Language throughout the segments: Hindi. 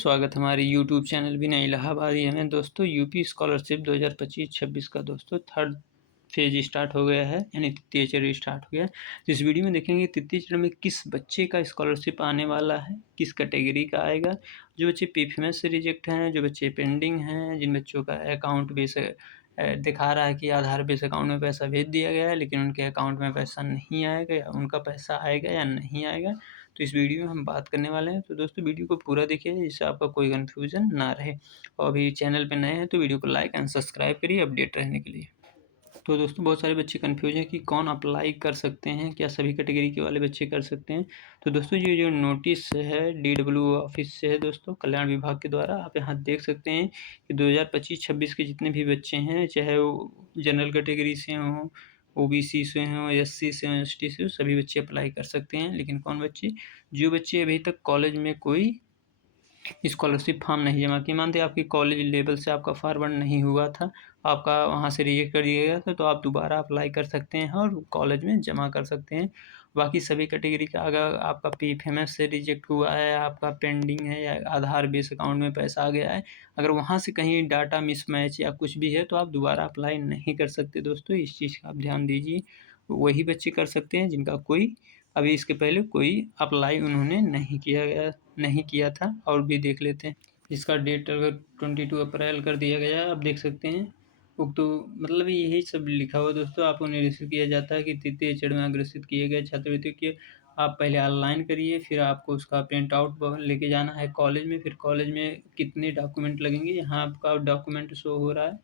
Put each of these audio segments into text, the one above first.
स्वागत हमारे यूट्यूब चैनल विनय इलाहाबादी में। दोस्तों यूपी स्कॉलरशिप 2025-26 का दोस्तों थर्ड फेज स्टार्ट हो गया है, यानी तृतीय चरण स्टार्ट हो गया है। तो इस वीडियो में देखेंगे तृतीय चरण में किस बच्चे का स्कॉलरशिप आने वाला है, किस कैटेगरी का आएगा। जो बच्चे पीएफएमएस से रिजेक्ट हैं, जो बच्चे पेंडिंग हैं, जिन बच्चों का अकाउंट बेस दिखा रहा है कि आधार बेस अकाउंट में पैसा भेज दिया गया है लेकिन उनके अकाउंट में पैसा नहीं आएगा, या उनका पैसा आएगा या नहीं आएगा, तो इस वीडियो में हम बात करने वाले हैं। तो दोस्तों वीडियो को पूरा देखिए जिससे आपका कोई कन्फ्यूजन ना रहे। और अभी चैनल पे नए हैं तो वीडियो को लाइक एंड सब्सक्राइब करिए अपडेट रहने के लिए। तो दोस्तों बहुत सारे बच्चे कन्फ्यूज हैं कि कौन अप्लाई कर सकते हैं, क्या सभी कैटेगरी के वाले बच्चे कर सकते हैं। तो दोस्तों ये जो नोटिस है डीडब्ल्यू ऑफिस से है दोस्तों, कल्याण विभाग के द्वारा, आप यहाँ देख सकते हैं कि 2025-26 के जितने भी बच्चे हैं, चाहे वो जनरल कैटेगरी से हों, ओबीसी से हों, एससी से हों, एसटी से हों, सभी बच्चे अप्लाई कर सकते हैं। लेकिन कौन बच्चे? जो बच्चे अभी तक कॉलेज में कोई स्कॉलरशिप फॉर्म नहीं जमा किए, मानते आपकी कॉलेज लेवल से आपका फॉरवर्ड नहीं हुआ था, आपका वहाँ से रिजेक्ट कर दिया गया था, तो आप दोबारा अप्लाई कर सकते हैं और कॉलेज में जमा कर सकते हैं। बाकी सभी कैटेगरी का अगर आपका पीएफएमएस से रिजेक्ट हुआ है, आपका पेंडिंग है, या आधार बेस अकाउंट में पैसा आ गया है, अगर वहाँ से कहीं डाटा मिसमैच या कुछ भी है तो आप दोबारा अप्लाई नहीं कर सकते। दोस्तों इस चीज़ का आप ध्यान दीजिए। वही बच्चे कर सकते हैं जिनका कोई अभी इसके पहले कोई अप्लाई उन्होंने नहीं किया था। और भी देख लेते हैं, इसका डेट अगर 22 अप्रैल कर दिया गया है, आप देख सकते हैं। तो मतलब यही सब लिखा हुआ दोस्तों। आपको निर्देशित किया जाता है कि तृतीय चरण में अग्रसित किए गए छात्रवृत्ति के आप पहले ऑनलाइन करिए, फिर आपको उसका प्रिंट आउट लेके जाना है कॉलेज में। फिर कॉलेज में कितने डॉक्यूमेंट लगेंगे, यहाँ आपका डॉक्यूमेंट शो हो रहा है,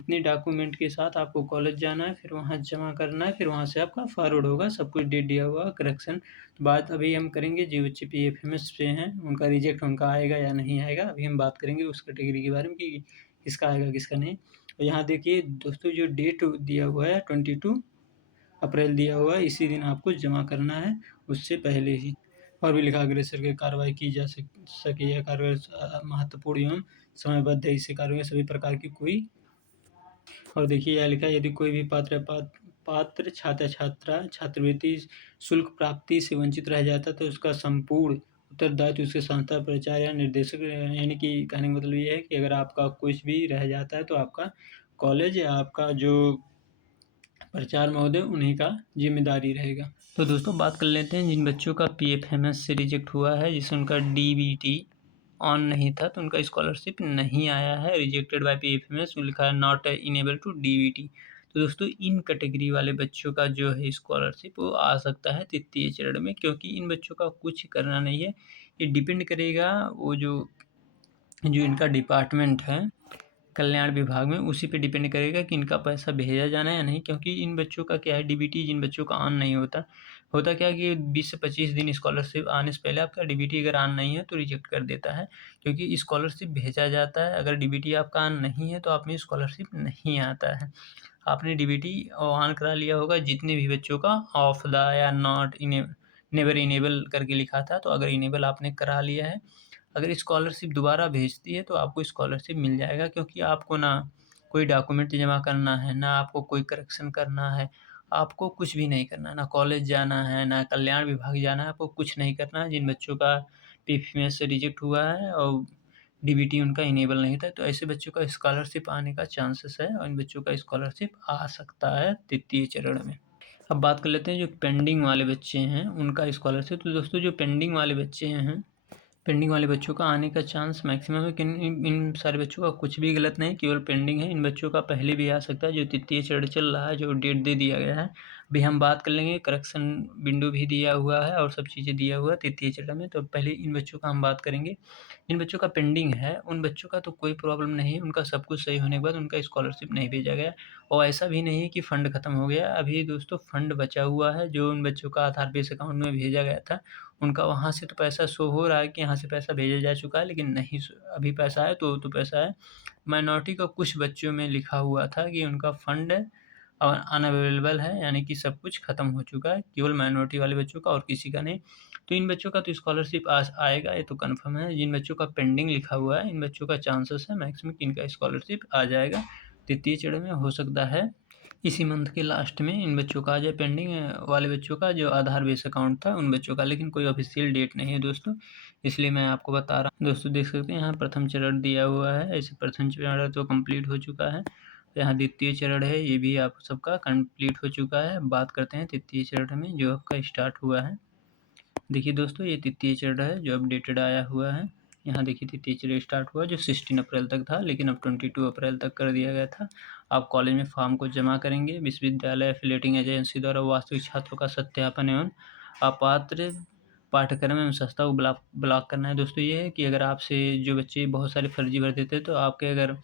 इतने डॉक्यूमेंट के साथ आपको कॉलेज जाना है, फिर वहाँ जमा करना है, फिर वहाँ से आपका फॉरवर्ड होगा, सब कुछ डेट दिया हुआ करेक्शन। तो बात अभी हम करेंगे जो बच्चे पीएफएमएस पे हैं उनका रिजेक्ट उनका आएगा या नहीं आएगा। अभी हम बात करेंगे उस कैटेगरी के बारे में कि किसका आएगा किसका नहीं। और यहाँ देखिए दोस्तों जो डेट दिया हुआ है 22 अप्रैल दिया हुआ है, इसी दिन आपको जमा करना है, उससे पहले ही। और भी लिखा अग्रसर की कार्रवाई की जा सके, यह कार्रवाई महत्वपूर्ण एवं समयबद्ध है, इससे कार्रवाई सभी प्रकार की कोई। और देखिए यह लिखा है, यदि कोई भी पात्र छात्र छात्रवृत्ति शुल्क प्राप्ति से वंचित रह जाता है तो उसका संपूर्ण उत्तरदायित्व उसके संस्था प्राचार्य या निर्देशक, यानी कि कहने का मतलब ये है कि अगर आपका कुछ भी रह जाता है तो आपका कॉलेज या आपका जो प्राचार्य महोदय उन्हीं का जिम्मेदारी रहेगा। तो दोस्तों बात कर लेते हैं जिन बच्चों का पीएफएमएस से रिजेक्ट हुआ है, जिससे उनका डीबीटी ऑन नहीं था तो उनका स्कॉलरशिप नहीं आया है, रिजेक्टेड बाय पीएफएमएस, लिखा है नॉट इनेबल टू डीबीटी। तो दोस्तों इन कैटेगरी वाले बच्चों का जो है स्कॉलरशिप वो आ सकता है तृतीय चरण में, क्योंकि इन बच्चों का कुछ करना नहीं है। ये डिपेंड करेगा वो जो इनका डिपार्टमेंट है कल्याण विभाग में, उसी पे डिपेंड करेगा कि इनका पैसा भेजा जाना है या नहीं। क्योंकि इन बच्चों का क्या है, डीबीटी जिन बच्चों का ऑन नहीं होता क्या है कि 20 से 25 दिन स्कॉलरशिप आने से पहले आपका डीबीटी अगर ऑन नहीं है तो रिजेक्ट कर देता है, क्योंकि स्कॉलरशिप भेजा जाता है। अगर डीबीटी आपका ऑन नहीं है तो आप में स्कॉलरशिप नहीं आता है। आपने डीबीटी ऑन करा लिया होगा जितने भी बच्चों का ऑफ द या नॉट नेवर इनेबल करके लिखा था, तो अगर इनेबल आपने करा लिया है, अगर स्कॉलरशिप दोबारा भेजती है तो आपको स्कॉलरशिप मिल जाएगा। क्योंकि आपको ना कोई डॉक्यूमेंट जमा करना है, ना आपको कोई करेक्शन करना है, आपको कुछ भी नहीं करना है, ना कॉलेज जाना है, ना कल्याण विभाग जाना है, आपको कुछ नहीं करना है। जिन बच्चों का पीएफएमएस से रिजेक्ट हुआ है और डीबीटी उनका इनेबल नहीं था, तो ऐसे बच्चों का स्कॉलरशिप आने का चांसेस है और इन बच्चों का स्कॉलरशिप आ सकता है तृतीय चरण में। अब बात कर लेते हैं जो पेंडिंग वाले बच्चे हैं उनका स्कॉलरशिप। तो दोस्तों जो पेंडिंग वाले बच्चे हैं, पेंडिंग वाले बच्चों का आने का चांस मैक्सिमम है कि इन सारे बच्चों का कुछ भी गलत नहीं, केवल पेंडिंग है। इन बच्चों का पहले भी आ सकता है, जो तृतीय चरण चल रहा है, जो डेट दे दिया गया है। अभी हम बात कर लेंगे, करेक्शन विंडो भी दिया हुआ है और सब चीज़ें दिया हुआ है तृतीय चरण में। तो पहले इन बच्चों का हम बात करेंगे। जिन बच्चों का पेंडिंग है उन बच्चों का तो कोई प्रॉब्लम नहीं है, उनका सब कुछ सही होने के बाद उनका स्कॉलरशिप नहीं भेजा गया। और ऐसा भी नहीं है कि फ़ंड ख़त्म हो गया, अभी दोस्तों फ़ंड बचा हुआ है। जो उन बच्चों का आधार बेस अकाउंट में भेजा गया था उनका वहाँ से तो पैसा शो हो रहा है कि यहाँ से पैसा भेजा जा चुका है, लेकिन नहीं अभी पैसा है तो पैसा है। माइनॉरिटी का कुछ बच्चों में लिखा हुआ था कि उनका फ़ंड अनअवेलेबल है, यानी कि सब कुछ ख़त्म हो चुका है, केवल माइनॉरिटी वाले बच्चों का और किसी का नहीं। तो इन बच्चों का तो स्कॉलरशिप आज आएगा, ये तो कन्फर्म है। जिन बच्चों का पेंडिंग लिखा हुआ है इन बच्चों का चांसेस है मैक्सिमम कि इनका स्कॉलरशिप आ जाएगा तृतीय चरण में, हो सकता है इसी मंथ के लास्ट में इन बच्चों का आ जाए, पेंडिंग वाले बच्चों का जो आधार बेस अकाउंट था उन बच्चों का, लेकिन कोई ऑफिशियल डेट नहीं है दोस्तों, इसलिए मैं आपको बता रहा हूँ। दोस्तों देख सकते हैं यहाँ प्रथम चरण दिया हुआ है, ऐसे प्रथम चरण तो कंप्लीट हो चुका है। यहाँ द्वितीय चरण है, ये भी आप सबका कंप्लीट हो चुका है। बात करते हैं तृतीय चरण में जो आपका स्टार्ट हुआ है। देखिए दोस्तों ये तृतीय चरण है जो अपडेटेड आया हुआ है। यहाँ देखिए तृतीय चरण स्टार्ट हुआ जो 16 अप्रैल तक था, लेकिन अब 22 अप्रैल तक कर दिया गया था। आप कॉलेज में फॉर्म को जमा करेंगे, विश्वविद्यालय एफिलेटिंग एजेंसी द्वारा वास्तविक छात्रों का सत्यापन एवं अपात्र पाठ्यक्रम एवं संस्था को ब्लॉक करना है। दोस्तों ये है कि अगर आपसे जो बच्चे बहुत सारे फर्जी भर देते हैं, तो आपके अगर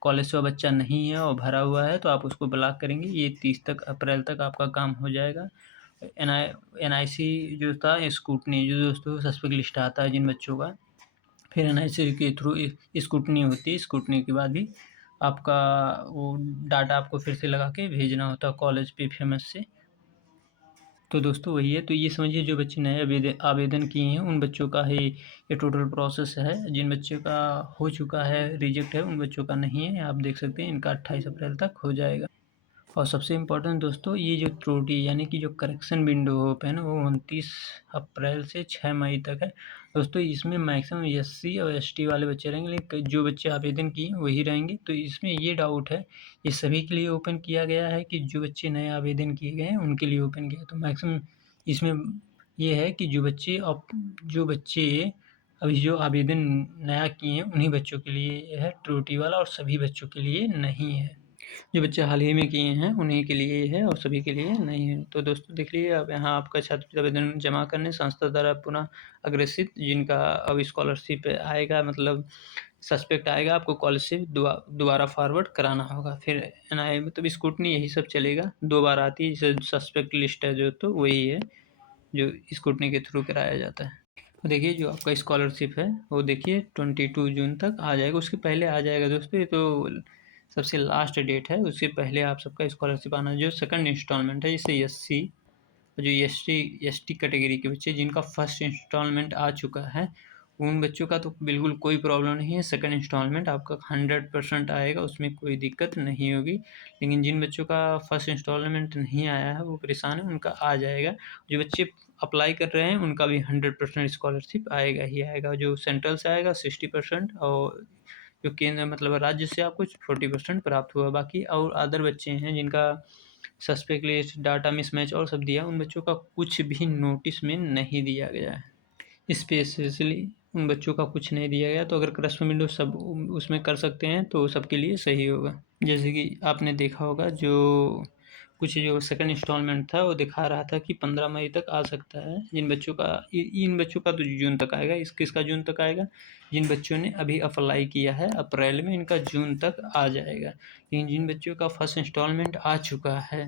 कॉलेज से वो बच्चा नहीं है और भरा हुआ है तो आप उसको ब्लॉक करेंगे। ये 30 तक अप्रैल तक आपका काम हो जाएगा। एनआईसी जो था स्क्रूटनी जो दोस्तों सस्पेक्ट लिस्ट आता है जिन बच्चों का, फिर एनआईसी के थ्रू स्क्रूटनी होती है। स्क्रूटनी के बाद भी आपका वो डाटा आपको फिर से लगा के भेजना होता है कॉलेज पीपीएमएस से। तो दोस्तों वही है, तो ये समझिए जो बच्चे नए आवेदन किए हैं उन बच्चों का ही ये टोटल प्रोसेस है। जिन बच्चों का हो चुका है रिजेक्ट है उन बच्चों का नहीं है। आप देख सकते हैं इनका 28 अप्रैल तक हो जाएगा। और सबसे इम्पोर्टेंट दोस्तों ये जो त्रुटि यानी कि जो करेक्शन विंडो ओपन है वो 29 अप्रैल से 6 मई तक है। दोस्तों इसमें मैक्सिमम एससी और एसटी वाले बच्चे रहेंगे, लेकिन जो बच्चे आवेदन किए वही रहेंगे। तो इसमें ये डाउट है, ये सभी के लिए ओपन किया गया है कि जो बच्चे नए आवेदन किए गए हैं उनके लिए ओपन किया। तो मैक्सिमम इसमें ये है कि जो बच्चे अभी जो आवेदन नया किए हैं उन्हीं बच्चों के लिए ये है त्रुटि वाला, और सभी बच्चों के लिए नहीं है। जो बच्चे हाल ही में किए हैं उन्हीं के लिए है और सभी के लिए नहीं है। तो दोस्तों देख लीजिए अब यहाँ आपका छात्रवृत्ति आवेदन जमा करने संस्था द्वारा पुनः अग्रेसित जिनका अब स्कॉलरशिप आएगा, मतलब सस्पेक्ट आएगा, आपको कॉलेज से दोबारा फॉरवर्ड कराना होगा। फिर एनआई मतलब स्क्रूटनी यही सब चलेगा, 2 बार आती है। जैसे सस्पेक्ट लिस्ट है जो, तो वही है जो स्क्रूटनी के थ्रू कराया जाता है। तो देखिए जो आपका स्कॉलरशिप है वो देखिए 22 जून तक आ जाएगा, उसके पहले आ जाएगा दोस्तों। ये तो सबसे लास्ट डेट है, उससे पहले आप सबका स्कॉलरशिप आना। जो सेकंड इंस्टॉलमेंट है जैसे एससी जो एसटी कैटेगरी के बच्चे जिनका फर्स्ट इंस्टॉलमेंट आ चुका है उन बच्चों का तो बिल्कुल कोई प्रॉब्लम नहीं है। सेकंड इंस्टॉलमेंट आपका 100% आएगा, उसमें कोई दिक्कत नहीं होगी। लेकिन जिन बच्चों का फर्स्ट इंस्टॉलमेंट नहीं आया है वो परेशान है, उनका आ जाएगा। जो बच्चे अप्लाई कर रहे हैं उनका भी 100% स्कॉलरशिप आएगा ही आएगा। जो सेंट्रल से आएगा 60% और जो केंद्र मतलब राज्य से आपको 40% प्राप्त हुआ। बाकी और अदर बच्चे हैं जिनका सस्पेक्ट लिस्ट डाटा मिसमैच और सब दिया, उन बच्चों का कुछ भी नोटिस में नहीं दिया गया है। स्पेशली उन बच्चों का कुछ नहीं दिया गया। तो अगर क्रस्ट विंडो सब उसमें कर सकते हैं तो सबके लिए सही होगा। जैसे कि आपने देखा होगा जो कुछ जो सेकंड इंस्टॉलमेंट था वो दिखा रहा था कि 15 मई तक आ सकता है। जिन बच्चों का इन बच्चों का तो जून तक आएगा। किसका जून तक आएगा? जिन बच्चों ने अभी अप्लाई किया है अप्रैल में, इनका जून तक आ जाएगा। लेकिन जिन बच्चों का फर्स्ट इंस्टॉलमेंट आ चुका है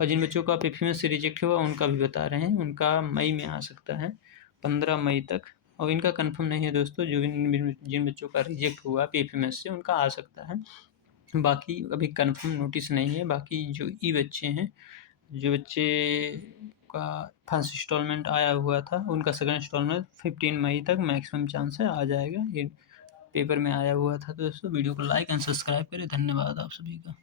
और जिन बच्चों का पीपीएमएस से रिजेक्ट हुआ उनका भी बता रहे हैं, उनका मई में आ सकता है 15 मई तक। और इनका कंफर्म नहीं है दोस्तों, जो जिन बच्चों का रिजेक्ट हुआ पीपीएमएस से उनका आ सकता है। बाकी अभी कंफर्म नोटिस नहीं है। बाकी जो ई बच्चे हैं, जो बच्चे का फर्स्ट इंस्टॉलमेंट आया हुआ था उनका सेकंड इंस्टॉलमेंट 15 मई तक मैक्सिमम चांस है आ जाएगा। ये पेपर में आया हुआ था। तो दोस्तों वीडियो को लाइक एंड सब्सक्राइब करें। धन्यवाद आप सभी का।